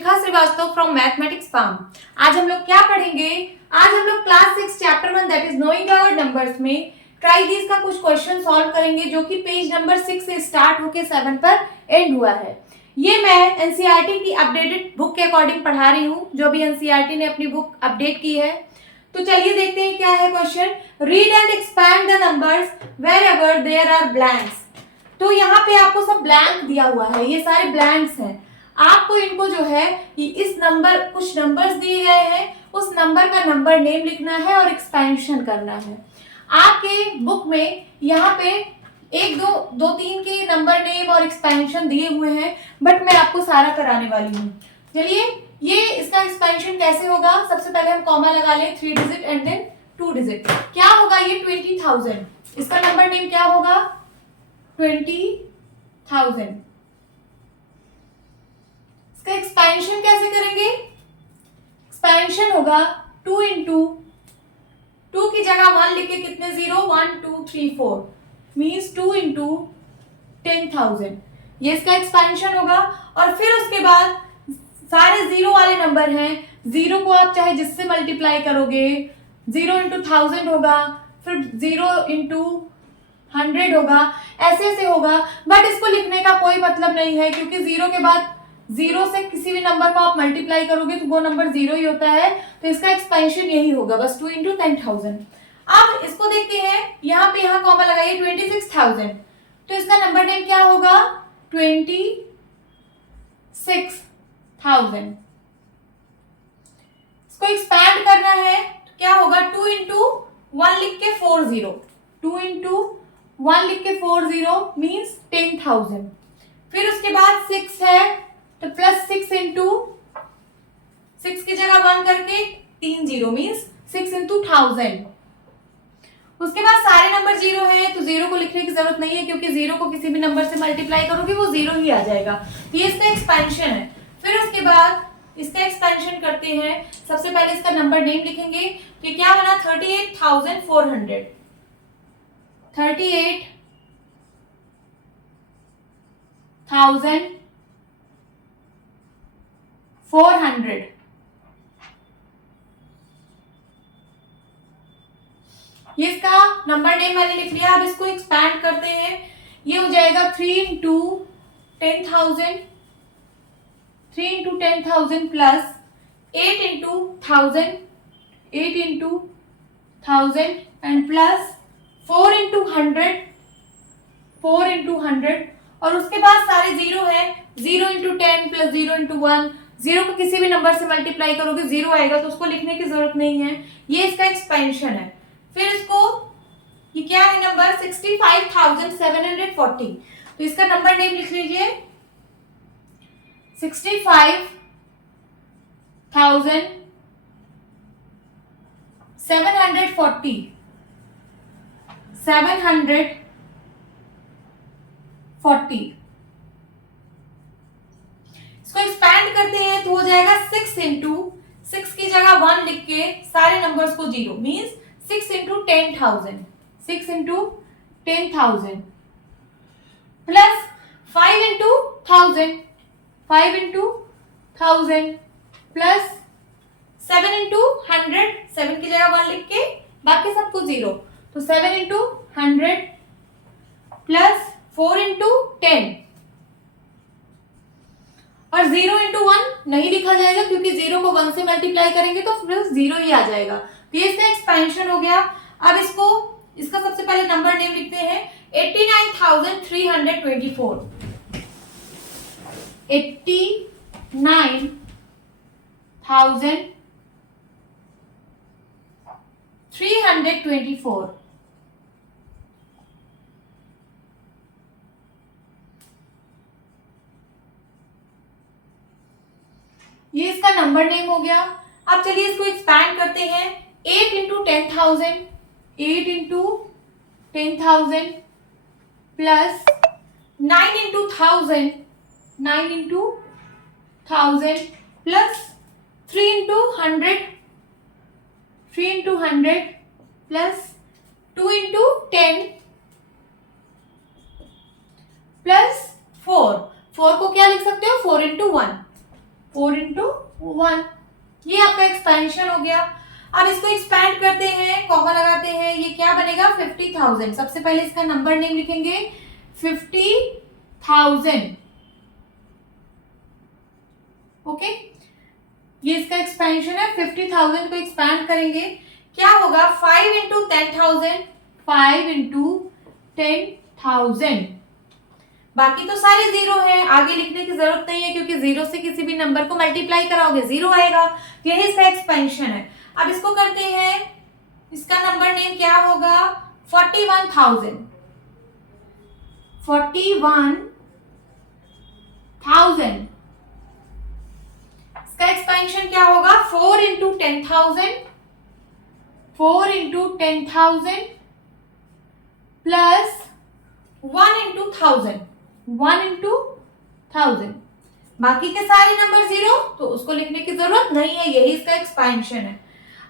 Shikha Srivastava from mathematics farm. आज हम लोग क्या पढ़ेंगे? आज हम लोग class 6 chapter 1 that is knowing our numbers में ट्राई दिस का कुछ क्वेश्चन सॉल्व करेंगे, जो कि पेज नंबर 6 से स्टार्ट होके 7 पर एंड हुआ है। ये मैं एनसीईआरटी की अपडेटेड बुक के अकॉर्डिंग पढ़ा रही हूँ, जो भी एनसीईआरटी ने अपनी बुक अपडेट की है। तो चलिए देखते हैं क्या है question. Read and expand the numbers wherever there are blanks. तो यहाँ पे आपको सब ब्लैंक दिया हुआ है, ये सारे ब्लैंक्स हैं। आपको इनको जो है कि इस नंबर कुछ नंबर्स दिए गए हैं, उस नंबर का नंबर नेम लिखना है और एक्सपेंशन करना है। आपके बुक में यहाँ पे 1 2 3 के नंबर नेम और एक्सपेंशन दिए हुए हैं, बट मैं आपको सारा कराने वाली हूँ। चलिए, ये इसका एक्सपेंशन कैसे होगा? सबसे पहले हम कॉमा लगा लें, 3 डिजिट एंड देन 2 डिजिट। क्या होगा ये? 20,000। इसका नंबर नेम क्या होगा? 20,000। इसका एक्सपेंशन कैसे करेंगे? एक्सपेंशन होगा 2 इंटू 2 की जगह 1 लिख के कितने 0 1 2 3 4 मीन्स 2 इंटू 10,000। ये इसका एक्सपेंशन होगा। और फिर उसके बाद सारे जीरो वाले नंबर हैं, जीरो को आप चाहे जिससे मल्टीप्लाई करोगे, 0 इंटू 1000 होगा, फिर 0 इंटू 100 होगा, ऐसे ऐसे होगा। बट इसको लिखने का कोई मतलब नहीं है, क्योंकि जीरो के बाद जीरो से किसी भी नंबर को आप मल्टीप्लाई करोगे तो वो नंबर जीरो ही होता है। तो इसका एक्सपेंशन यही होगा, बस 2 इंटू 10,000। अब इसको देखते हैं, यहाँ पे यहाँ कॉमा लगाइए 26,000। तो इसका नंबर नेम क्या होगा? 26,000। इसको एक्सपैंड करना है तो क्या होगा? 2 इंटू 1 लिख के 40, 2 इंटू 1 लिख के 40 मीन्स 10,000। फिर उसके बाद 6 है तो प्लस 6 इंटू 6 की जगह 1 करके 3 0 मीन्स 6 इंटू 1000। उसके बाद सारे नंबर जीरो हैं, तो जीरो को लिखने की जरूरत नहीं है, क्योंकि जीरो को किसी भी नंबर से मल्टीप्लाई करोगे वो जीरो ही आ जाएगा। तो ये इसका एक्सपेंशन है। फिर उसके बाद इसका एक्सपेंशन करते हैं। सबसे पहले इसका नंबर नेम लिखेंगे, तो ये क्या बना? 38,400। 38,400। ये इसका नंबर नेम मैंने लिख लिया। अब इसको एक्सपैंड करते हैं। ये हो जाएगा 3 into 10,000, 3 into 10,000 plus 8 into 1000, 8 into 1000 and plus 4 into 100, 4 into 100। और उसके बाद सारे जीरो है, 0 इंटू 10 प्लस 0 इंटू 1। जीरो को किसी भी नंबर से मल्टीप्लाई करोगे जीरो आएगा, तो उसको लिखने की जरूरत नहीं है। ये इसका एक्सपेंशन है। फिर इसको, ये क्या है नंबर? 65,740। तो इसका नंबर नेम लिख लीजिए, 65,740, 740। इसको एक्सपैंड करते हैं तो हो जाएगा 6 इंटू 6 की जगह 1 लिख के सारे नंबर्स को zero means 6 into 10,000, 6 into 10,000 plus 5 into 1000, 5 into 1000 plus 7 into 100, 7 की जगह 1 लिख के बाकी सबको जीरो, तो 7 इंटू 100 प्लस 4 इंटू 10 और 0 इंटू 1 नहीं लिखा जाएगा, क्योंकि 0 को 1 से मल्टीप्लाई करेंगे तो फिर 0 ही आ जाएगा। तो ये इसका एक्सपेंशन हो गया। अब इसको, इसका सबसे पहले नंबर नेम लिखते हैं, 89,324, 89,324। ये इसका नंबर नेम हो गया। अब चलिए इसको एक्सपैंड करते हैं। 8 into 10,000, 8 into 10,000 plus 9 into 1000, 9 into 1000 plus 3 into 100, 3 into 100 plus 2 into 10 plus 4। 4 को क्या लिख सकते हो? 4 इंटू 1। 4 इंटू 1, ये आपका एक्सपेंशन हो गया। अब इसको एक्सपैंड करते हैं, कॉमा लगाते हैं, ये क्या बनेगा 50,000। सबसे पहले इसका नंबर नेम लिखेंगे 50,000, ओके। ये इसका एक्सपेंशन है, 50,000 को एक्सपैंड करेंगे, क्या होगा 5 इंटू 10,000, 5 इंटू 10,000। बाकी तो सारे जीरो हैं, आगे लिखने की जरूरत नहीं है क्योंकि जीरो से किसी भी नंबर को मल्टीप्लाई कराओगे जीरो आएगा। यही इसका एक्सपेंशन है। अब इसको करते हैं, इसका नंबर नेम क्या होगा 41,000, 41,000। इसका एक्सपेंशन क्या होगा 4 into 10,000, 4 into 10,000 plus 1 into 1000, 1 into 1000। बाकी के सारे नंबर जीरो, तो उसको लिखने की जरूरत नहीं है, यही इसका एक्सपेंशन है।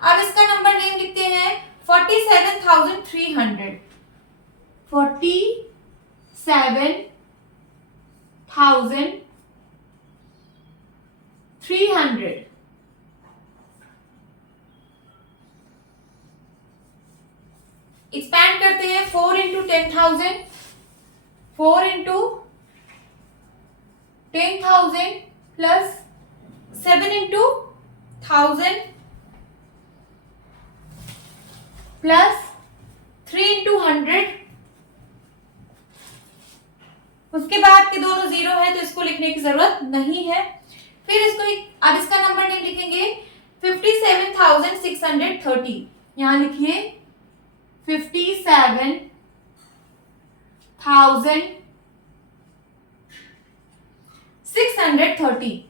अब इसका नंबर नेम लिखते हैं 47,300, 47,300। एक्सपैंड करते हैं, 4 into 10,000, 4 into 10,000 plus 7 into 1000 plus 3 into 100। उसके बाद के दोनों जीरो है तो इसको लिखने की जरूरत नहीं है। फिर इसको अब इसका नंबर नेम लिखेंगे 57,630। यहां लिखिए 57,630, 630।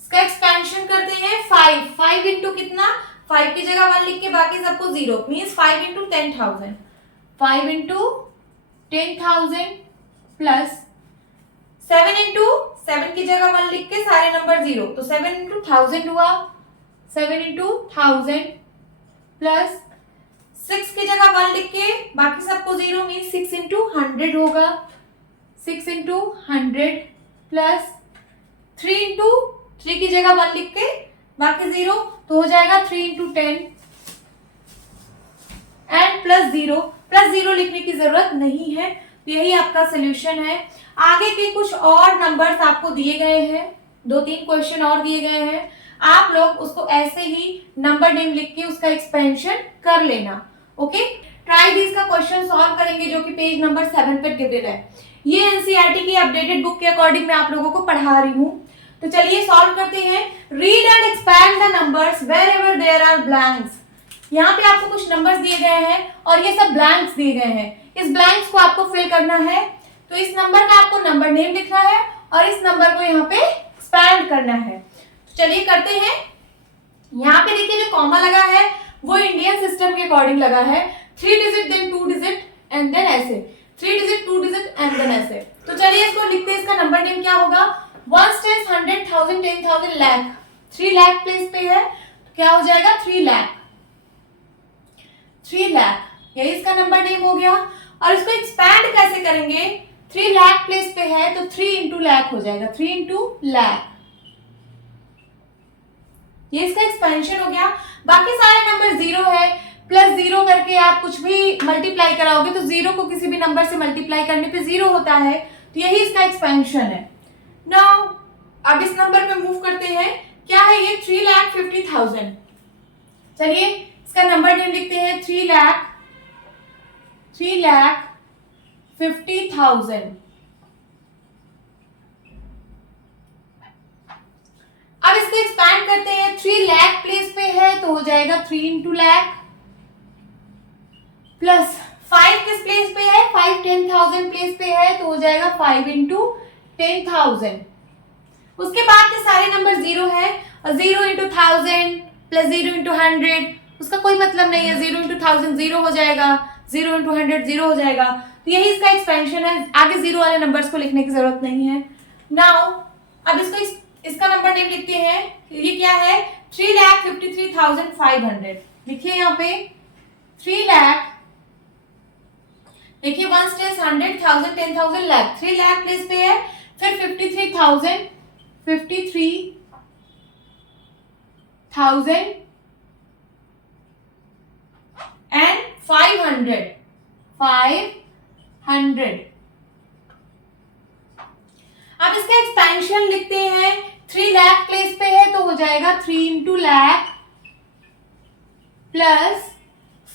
इसका एक्सपेंशन करते हैं 5 इंटू कितना, 5 की जगह 1 लिख के बाकी सबको zero, means 5 into 10,000, 5 into 10,000 plus 7 into 7 की जगह 1 लिख के सारे नंबर जीरो, तो 7 इंटू 1000 हुआ, 7 इंटू 1000 प्लस 6 की जगह 1 लिख के बाकी सबको जीरो, मीन्स 6 इंटू 100 होगा, 6 इंटू 100 प्लस 3 इंटू 3 की जगह 1 लिख के बाकी जीरो, तो हो जाएगा 3 इंटू 10 एंड प्लस जीरो लिखने की जरूरत नहीं है। तो यही आपका सोल्यूशन है। आगे के कुछ और नंबर्स आपको दिए गए हैं, 2-3 क्वेश्चन और दिए गए हैं, आप लोग उसको ऐसे ही नंबर नेम लिख के उसका एक्सपेंशन कर लेना, ओके। ट्राई दिस का क्वेश्चन सॉल्व करेंगे जो कि पेज नंबर 7 पर गिवन है। ये एनसीईआरटी की अपडेटेड बुक के अकॉर्डिंग मैं आप लोगों को पढ़ा रही हूँ। तो चलिए सॉल्व करते हैं। Read and expand the numbers wherever there are blanks. यहाँ पे आपको कुछ नंबर्स दिए गए हैं और ये सब ब्लैंक्स दिए गए हैं। इस ब्लैंक्स को आपको फिल करना है। तो इस नंबर का आपको नंबर नेम लिखना है और इस नंबर को यहाँ पे एक्सपैंड करना है। तो चलिए करते हैं। यहाँ पे देखिए जो कॉमा लगा है वो इंडियन सिस्टम के अकॉर्डिंग लगा है, 3 digit then 2 digit and then ऐसे, 3 डिजिट 2 डिजिट एंड देन ऐसे। तो चलिए इसको लिखते हैं। इसका नंबर नेम क्या होगा 1 10 100 1000 10,000 लाख, 3 लाख प्लेस पे है तो क्या हो जाएगा 3 लाख, 3 लाख, यही इसका नंबर नेम हो गया। और इसको एक्सपैंड कैसे करेंगे, 3 लाख प्लेस पे है तो 3 इंटू लाख हो जाएगा, 3 इंटू लाख, ये इसका एक्सपेंशन हो गया। बाकी सारे नंबर जीरो है, प्लस जीरो करके आप कुछ भी मल्टीप्लाई कराओगे तो जीरो को किसी भी नंबर से मल्टीप्लाई करने पे जीरो होता है, तो यही इसका एक्सपेंशन है। नाउ अब इस नंबर पे मूव करते हैं। क्या है ये 3,50,000। चलिए इसका नंबर नेम लिखते हैं 3,50,000। अब इसको एक्सपैंड करते हैं। 3 लाख प्लेस पे है तो हो जाएगा 3 इंटू लाख प्लस 5 किस प्लेस पे है, 5 10,000 प्लेस पे है तो हो जाएगा 5 इंटू 10,000। उसके बाद के सारे नंबर जीरो है और 0 इंटू 1000 प्लस 0 इंटू 100 उसका कोई मतलब नहीं है, 0 इंटू 1000 जीरो हो जाएगा, 0 इंटू 100 जीरो हो जाएगा। तो यही इसका एक्सपेंशन है, आगे जीरो वाले नंबर्स को लिखने की जरूरत नहीं है। नाउ अब इसका नंबर नेम लिखते हैं। ये क्या है 3,53,500। लिखिए यहाँ पे 3,53,500 देखिए 1 टेंस 100, 1000, 10,000, लाख, 3 लाख प्लेस पे है, फिर 53,000, 53,000 एंड 500, 500। अब इसका एक्सपेंशन लिखते हैं, 3 लाख प्लेस पे है तो हो जाएगा 3 इंटू लैख, प्लस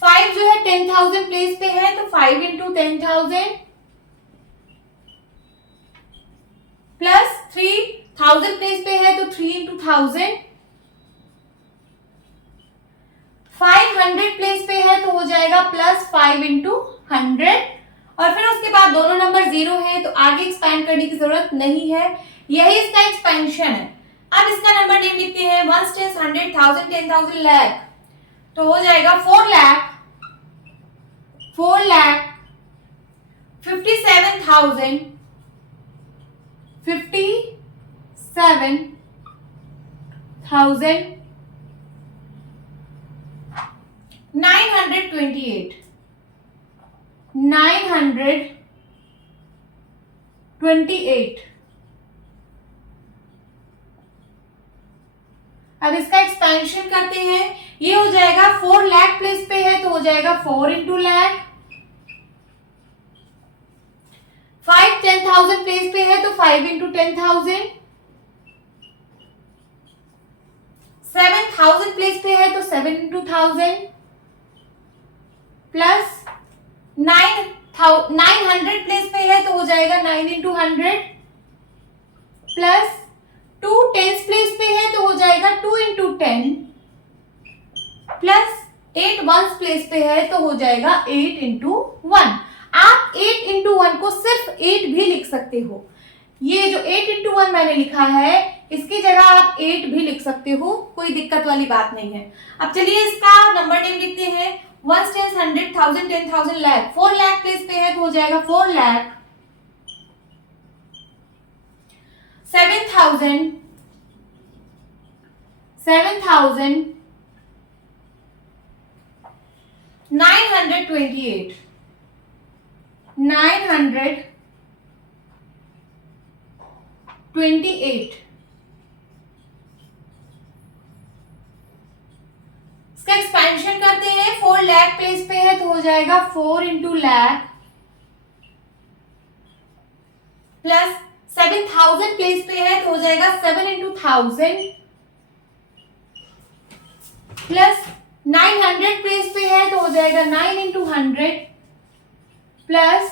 5 जो है 10,000 प्लेस पे है तो 5 इंटू 10,000, प्लस 3,000 प्लेस पे है तो 3 इंटू 1000, 500 प्लेस पे है तो हो जाएगा प्लस 5 इंटू 100, और फिर उसके बाद दोनों नंबर जीरो है तो आगे एक्सपैंड करने की जरूरत नहीं है, यही इसका एक्सपेंशन है। अब इसका नंबर नेम लिखते हैं, 1 टेंस 100, 1000, 10,000, लाख, तो हो जाएगा 4 लाख, 57,000, 57,928, 928। अब इसका एक्सपेंशन करते हैं, ये हो जाएगा 4 लाख प्लेस पे है तो हो जाएगा 4 इंटू लैख, 5 10,000 प्लेस पे है तो 5 इंटू 10,000, 7,000 प्लेस पे है तो 7 इंटू 1000, प्लस 900 प्लेस पे है तो हो जाएगा 9 इंटू 100, प्लस 2 टेंस प्लेस पे है तो हो जाएगा 2 इंटू 10, प्लस 8 वंस प्लेस पे है तो हो जाएगा 8 इंटू 1। आप 8 इंटू 1 को सिर्फ 8 भी लिख सकते हो, ये जो 8 इंटू 1 मैंने लिखा है इसकी जगह आप 8 भी लिख सकते हो, कोई दिक्कत वाली बात नहीं है। अब चलिए इसका नंबर नेम लिखते हैं, 1 टेंस 100, 1000, 10,000, लाख, 4 लाख प्लेस पे है तो हो जाएगा 4 लाख, 7,000, 928, 928। इसका एक्सपेंशन करते हैं, 4 लाख प्लेस पे है तो हो जाएगा 4 इंटू लैख, प्लस 7,000 प्लेस पे है तो हो जाएगा 7 इंटू 1000, प्लस 900 प्लेस पे है तो हो जाएगा 9 इंटू 100, प्लस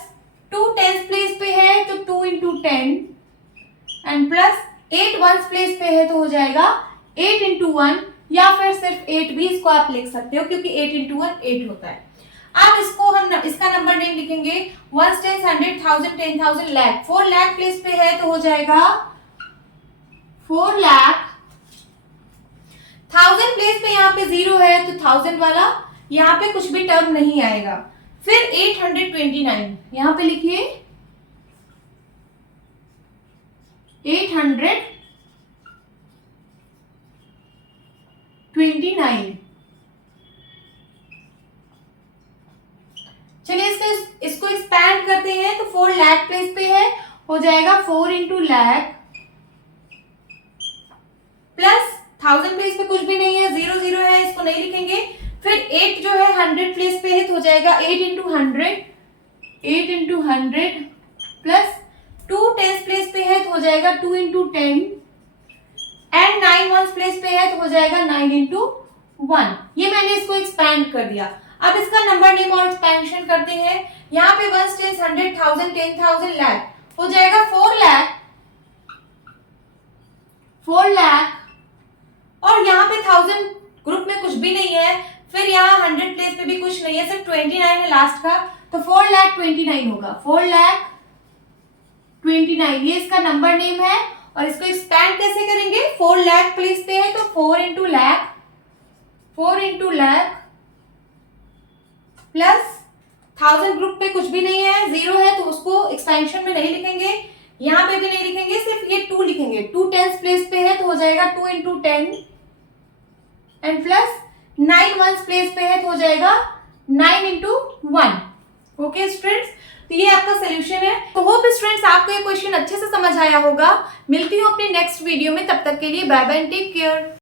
2 टेंस प्लेस पे है तो 2 into 10, and plus 8 ones place पे है तो हो जाएगा 8 इंटू 1, या फिर सिर्फ 8 भी इसको आप लिख सकते हो क्योंकि 8 इंटू 1 8 होता है। अब इसको हम इसका नंबर नेम लिखेंगे, 1 टेंस 100, 1000, 10,000, लाख, 4 लाख प्लेस पे है तो हो जाएगा 4 लाख, 1000 प्लेस पे यहाँ पे जीरो है तो 1000 वाला, यहाँ पे कुछ भी टर्म नहीं आएगा, फिर 829 यहाँ पे लिखिए, 829। चलिए इसको एक्सपैंड करते हैं, तो 4 लाख प्लेस पे है, हो जाएगा 4 इंटू लैख, प्लस 1000 प्लेस पे कुछ भी नहीं है, 0 0 है, इसको नहीं लिखेंगे, फिर 8 जो है 100 प्लेस पे है तो हो जाएगा 8 into 100, 8 into 100, plus 2 tens place पे है तो हो जाएगा 2 इंटू 10, एंड 9 वंस प्लेस पे है तो हो जाएगा 9 इंटू 1। ये मैंने इसको एक्सपैंड कर दिया। अब इसका नंबर नेम और एक्सपेंशन करते हैं, यहाँ पे 1 टेंस 100, 1000, 10,000, लाख, हो जाएगा 4 लाख, 4 लाख, और यहाँ पे 1000 ग्रुप में कुछ भी नहीं है, फिर यहाँ 100 प्लेस पे भी कुछ नहीं है, सिर्फ 29 है लास्ट का, तो 4,29,000 होगा, 4,29,000, ये इसका नंबर नेम है। और इसको एक्सपैंड कैसे करेंगे, 4 लाख प्लेस पे है तो 4 into lakh, 4 into lakh, plus 1000 group पे कुछ भी नहीं है, 0 है तो उसको एक्सपेंशन में नहीं लिखेंगे, यहाँ पे भी नहीं लिखेंगे, सिर्फ ये 2 लिखेंगे, 2 टेंस प्लेस पे है तो हो जाएगा 2 into 10, and plus 9 ones place पे है तो हो जाएगा 9 इंटू 1। ओके स्टूडेंट्स, तो ये आपका सोल्यूशन है। तो होप स्टूडेंट्स आपको ये क्वेश्चन अच्छे से समझ आया होगा। मिलती हूँ अपने नेक्स्ट वीडियो में, तब तक के लिए बाय बाय, टेक केयर।